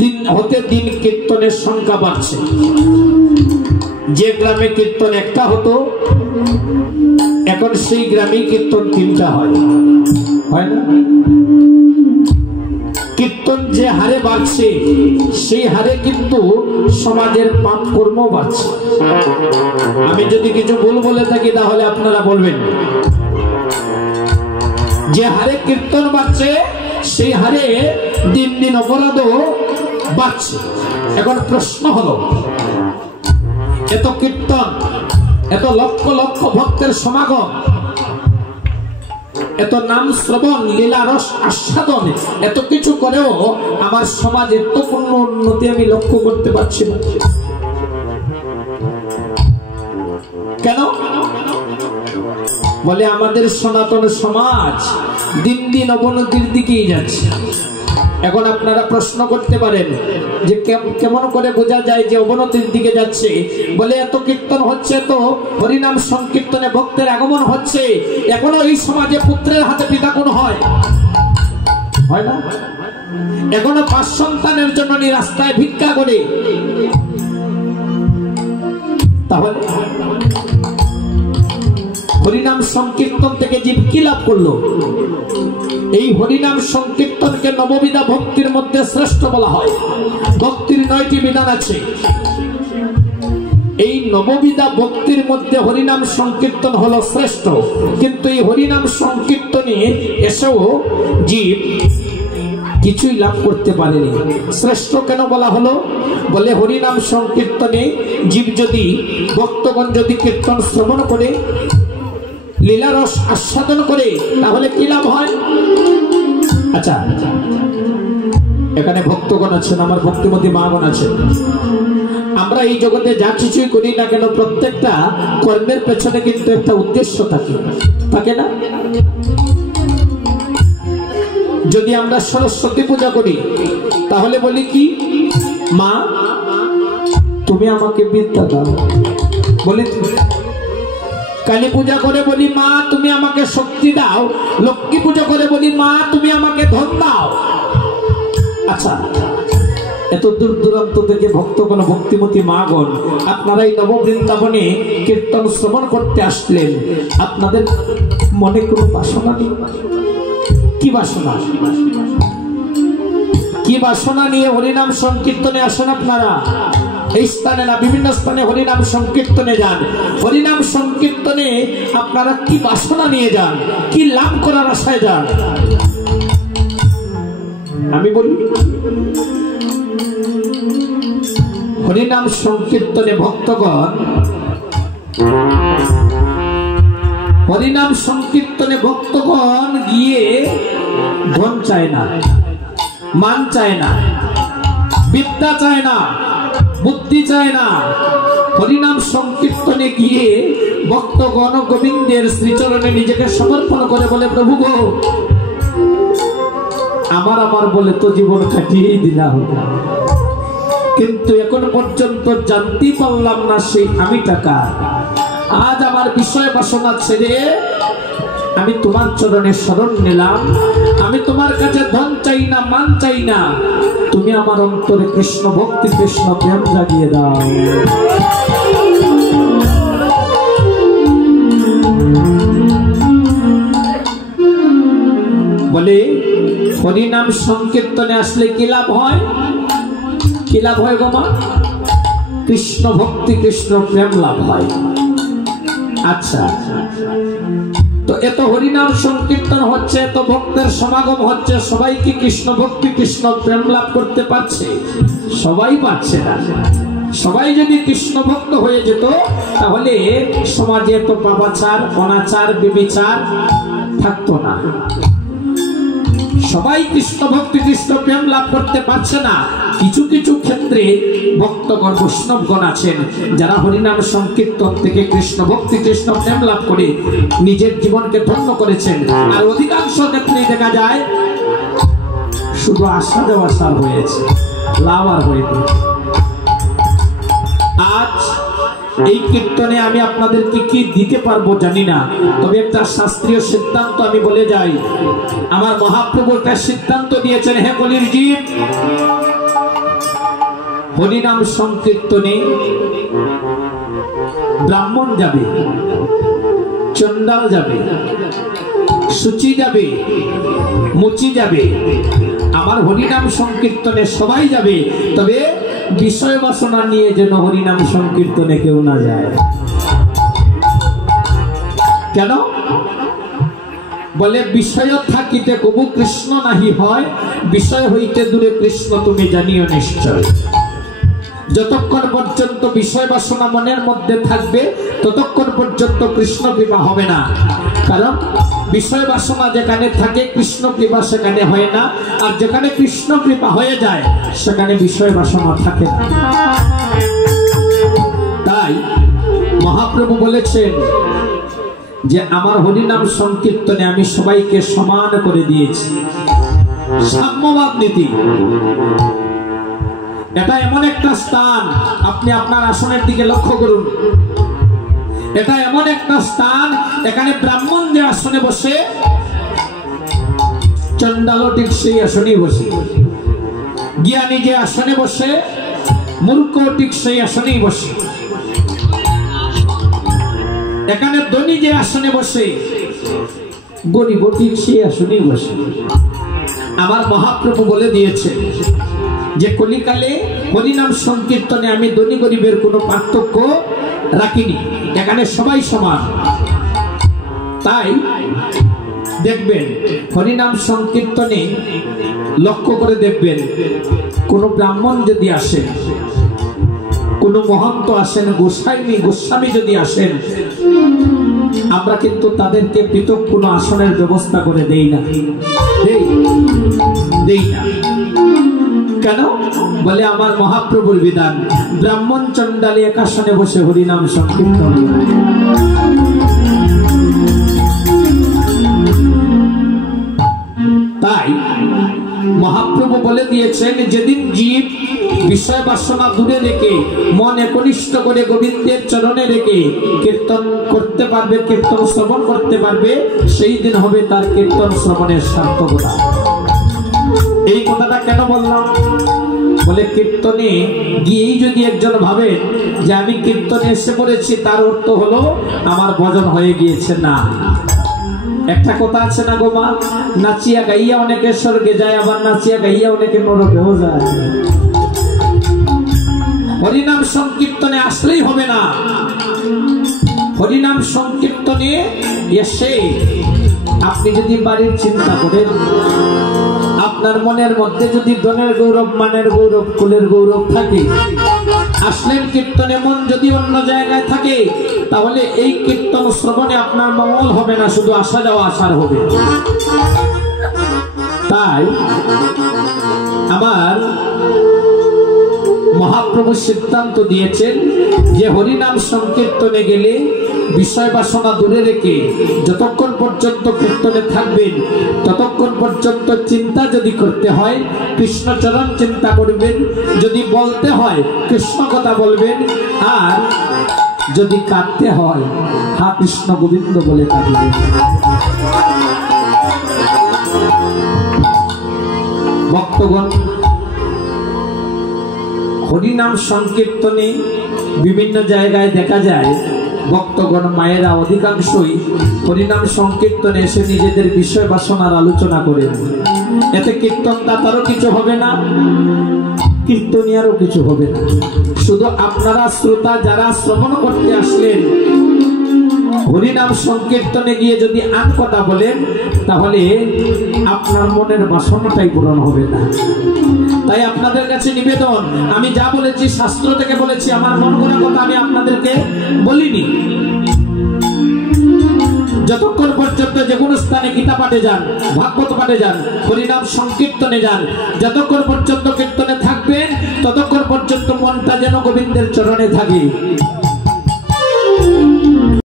দিন হতে দিন কীর্তনের সংখ্যা বাড়ছে। যে গ্রামে কীর্তন একটা হতো, এখন সেই গ্রামে কীর্তন 3টা হয় না? কীর্তন যে হারে বাড়ছে সেই হারে কিন্তু সমাজের পাপ কর্ম বাড়ছে। আমি যদি কিছু ভুল বলে থাকি তাহলে আপনারা বলবেন। যে হারে কীর্তন বাড়ছে সেই হারে দিন দিন অপরাধও বাড়ছে। এখন প্রশ্ন হলো, এত কীর্তন, এত লক্ষ লক্ষ ভক্তের সমাগম, এত নাম শ্রবণ, লীলা রস আস্বাদন, এত কিছু করেও আমার সমাজের তো কোনো উন্নতি আমি লক্ষ্য করতে পারছি না। কেন? বলে আমাদের সনাতন সমাজ দিন দিন অবনতির দিকেই যাচ্ছে। এখন আপনারা প্রশ্ন করতে পারেন যে কেমন করে বোঝা যায় যে অবনতির দিকে যাচ্ছে? বলে এত কীর্তন হচ্ছে, তো হরিনাম সংকীর্তনে ভক্তের আগমন হচ্ছে, এখনো এই সমাজে পুত্রের হাতে পিতা কোন হয় না? এখনো 5 সন্তানের জন্য রাস্তায় ভিক্ষা করে। তাহলে হরিনাম সংকীর্তন থেকে জীব কি লাভ করলো? এই হরিনাম সংকীর্তনকে নববিধা ভক্তির মধ্যে শ্রেষ্ঠ বলা হয়। ভক্তির 9টি বিধান আছে। এই নববিধা ভক্তির মধ্যে হরিনাম সংকীর্তন হলো শ্রেষ্ঠ। কিন্তু এই হরিনাম সংকীর্তনে এসেও জীব কিছুই লাভ করতে পারেনি। শ্রেষ্ঠ কেন বলা হলো? বলে হরিনাম সংকীর্তনে জীব যদি, ভক্তগণ যদি কীর্তন শ্রবণ করে, লীলারস আস্বাদন করে, তাহলে কি লাভ হয়? আচ্ছা, এখানে ভক্তগণ আছেন, আমার ভক্তিমতী মাগণ আছেন। আমরা এই জগতে যা কিছুই করি না কেন, প্রত্যেকটা কর্মের পেছনে কিন্তু একটা উদ্দেশ্য থাকে না? যদি আমরা সরস্বতী পূজা করি তাহলে বলি কি, মা তুমি আমাকে বিদ্যা দাও। বলি কালী পূজা করে বলি, মা তুমি আমাকে শক্তি দাও। লক্ষ্মী পূজা করে বলি, মা তুমি আমাকে ধন দাও। আচ্ছা, এত দূর দূরান্ত থেকে ভক্তগণ, ভক্তিমতী মাগণ, আপনারা এই নববৃন্দাবনে কীর্তন শ্রবণ করতে আসলেন, আপনাদের মনে কোনো বাসনা নেই? কি বাসনা? কি বাসনা নিয়ে হরিনাম সংকীর্তনে আসেন আপনারা? এই স্থানে না, বিভিন্ন স্থানে হরিনাম সংকীর্তনে যান। হরিনাম সংকীর্তনে আপনারা কি বাসনা নিয়ে যান? কি লাভ করার আশায় যান? আমি বলি, হরিনাম সংকীর্তনে ভক্তগণ, হরিনাম সংকীর্তনে ভক্তগণ গিয়ে ধন চায় না, মান চায় না, বিদ্যা চায় না, বুদ্ধি চায় না। হরিনাম সংকীর্তনে গিয়ে ভক্তগণ গোবিন্দের শ্রীচরণে নিজেকে সমর্পণ করে বলে, প্রভু গো, আমার বলে তো জীবন কাটিয়েই দিলাম, কিন্তু এখন পর্যন্ত জানতেই পারলাম না সেই আমি টাকা। আজ আমার বিষয় বাসনা ছেড়ে আমি তোমার চরণে শরণ নিলাম। আমি তোমার কাছে ধন চাই না, মান চাই না, তুমি আমার অন্তরে কৃষ্ণ ভক্তি, কৃষ্ণ প্রেম জাগিয়ে দাও। বলে হরিনাম সংকীর্তনে আসলে কি লাভ হয়? কি লাভ হয় গো মা? কৃষ্ণ ভক্তি, কৃষ্ণ প্রেম লাভ হয়। আচ্ছা, তো এত হরিনাম সংকীর্তন হচ্ছে, এত ভক্তের সমাগম হচ্ছে, সবাই কি কৃষ্ণ ভক্তি, কৃষ্ণ প্রেম লাভ করতে পারছে? সবাই পারছে না। সবাই যদি কৃষ্ণ ভক্ত হয়ে যেত তাহলে সমাজে এত পাপাচার, অনাচার, ব্যভিচার থাকতো না। সবাই কৃষ্ণ ভক্তি, কৃষ্ণ প্রেম লাভ করতে পারছে না। কিছু কিছু ক্ষেত্রে ভক্তগণ, বৈষ্ণবগণ আছেন যারা হরিনাম সংকীর্তন থেকে কৃষ্ণ ভক্তি, কৃষ্ণ প্রেম লাভ করে নিজের জীবনকে ধন্য করেছেন। আর অধিকাংশ ক্ষেত্রে দেখা যায় শুধু আশা দেওয়া সার হয়েছে, লাভ আর হয়নি। আজ এই কীর্তনে আমি আপনাদেরকে কি দিতে পারবো জানি না, তবে একটা শাস্ত্রীয় সিদ্ধান্ত আমি বলে যাই। আমার মহাপ্রভু একটা সিদ্ধান্ত দিয়েছেন, হে কলির জীব, হরিনাম সংকীর্তনে ব্রাহ্মণ যাবে, চন্ডাল যাবে, সূচি যাবে, মুচি যাবে, আমার হরিনাম সংকীর্তনে সবাই যাবে, তবে বিষয় বাসনা নিয়ে যেন হরিনাম সংকীর্তনে কেউ না যায়। কেন? বলে বিষয় থাকিতে কবু কৃষ্ণ নাহি হয়, বিষয় হইতে দূরে কৃষ্ণ তুমি জানিও নিশ্চয়। যতক্ষণ পর্যন্ত বিষয় বাসনা মনের মধ্যে থাকবে ততক্ষণ পর্যন্ত কৃষ্ণ কৃপা হবে না। কারণ বিষয় বাসনা যেখানে থাকে কৃষ্ণ কৃপা সেখানে হয় না, আর যেখানে কৃষ্ণ কৃপা হয়ে যায় সেখানে বিষয় বাসনা থাকে না। তাই মহাপ্রভু বলেছেন যে আমার হরিনাম সংকীর্তনে আমি সবাইকে সমান করে দিয়েছি। সাম্যবাদ নীতি, এটা এমন একটা স্থান, আপনি আপনার আসনের দিকে লক্ষ্য করুন, এটা এমন একটা স্থান এখানে ব্রাহ্মণ যে আসনে বসে চন্ডালও ঠিক সেই আসনেই বসে, জ্ঞানী যে আসনে বসে মূর্খ ঠিক সেই আসনেই বসে, এখানে ধনী যে আসনে বসে গরিব ঠিক সেই আসনেই বসে। আমার মহাপ্রভু বলে দিয়েছে যে কলিকালে হরিনাম সংকীর্তনে আমি ধনী গরিবের কোনো পার্থক্য রাখিনি, এখানে সবাই সমান। তাই দেখবেন হরিনাম সংকীর্তনে লক্ষ্য করে দেখবেন, কোন ব্রাহ্মণ যদি আসেন, কোন মহন্ত আসেন, গোস্বামী যদি আসেন, আমরা কিন্তু তাদেরকে পৃথক কোনো আসনের ব্যবস্থা করে দেই না, দেই না। কেন? বলে আমার মহাপ্রভুর বিধান, ব্রাহ্মণ চন্ডালী এক আসনে বসে হরিনাম সংকীর্তন। তাই মহাপ্রভু বলে দিয়েছেন, যেদিন জীব বিষয় বাসনা দূরে রেখে মন একনিষ্ঠ করে গোবিন্দের চরণে রেখে কীর্তন করতে পারবে, কীর্তন শ্রবণ করতে পারবে, সেই দিন হবে তার কীর্তন শ্রবণের সার্থকতা। এই কথাটা কেন বললাম? বলে কীর্তনে গিয়েই যদি একজন ভাবে যে আমি কীর্তনে এসে পড়েছি, তার অর্থ হলো আমার ভজন হয়ে গিয়েছে। না, একটা কথা আছে না গো মা, নাচিয়া গাইয়া অনেকে স্বর্গে যায়, আবার নাচিয়া গাইয়া অনেকে নরকেও যায়। হরিনাম সংকীর্তনে আসলেই হবে না। হরিনাম সংকীর্তনে এসে আপনি যদি বাড়ির চিন্তা করেন, আপনার মনের মধ্যে যদি ধনের গৌরব, মানের গৌরব, কুলের গৌরব থাকে, আসলেন কীর্তনে মন যদি অন্য জায়গায় থাকে, তাহলে এই কীর্তন শ্রবণে আপনার মঙ্গল হবে না, শুধু আসা যাওয়া আসার হবে। তাই আমার মহাপ্রভু সিদ্ধান্ত দিয়েছেন যে হরিনাম সংকীর্তনে গেলে বিষয় বাসনা দূরে রেখে যতক্ষণ পর্যন্ত কীর্তনে থাকবেন ততক্ষণ পর্যন্ত চিন্তা যদি করতে হয় কৃষ্ণচরণ চিন্তা করবেন, যদি বলতে হয় কৃষ্ণ কথা বলবেন, আর যদি কাঁদতে হয় হা কৃষ্ণ গোবিন্দ বলে কাঁদবেন। ভক্তগণ, হরিনাম সংকীর্তনে বিভিন্ন জায়গায় দেখা যায় ভক্তগণ মায়েরা অধিকাংশই হরিনাম সংকীর্তনে এসে নিজেদের বিষয় বাসনার আলোচনা করেন। এতে কীর্তনদাতারও কিছু হবে না, কীর্তনিয়ারও কিছু হবে না। শুধু আপনারা শ্রোতা যারা শ্রবণ করতে আসলেন, হরিনাম সংকীর্তনে গিয়ে যদি আন কথা বলেন, তাহলে আপনার মনের বাসনাটাই পূরণ হবে না। তাই আপনাদের কাছে নিবেদন, আমি যা বলেছি শাস্ত্র থেকে বলেছি, আমার মন করা কথা আমি আপনাদেরকে বলিনি। যতক্ষণ পর্যন্ত যে কোনো স্থানে গীতা পাঠে যান, ভাগবত পাঠে যান, হরিনাম সংকীর্তনে যান, যতক্ষণ পর্যন্ত কীর্তনে থাকবেন ততক্ষণ পর্যন্ত মনটা যেন গোবিন্দের চরণে থাকে।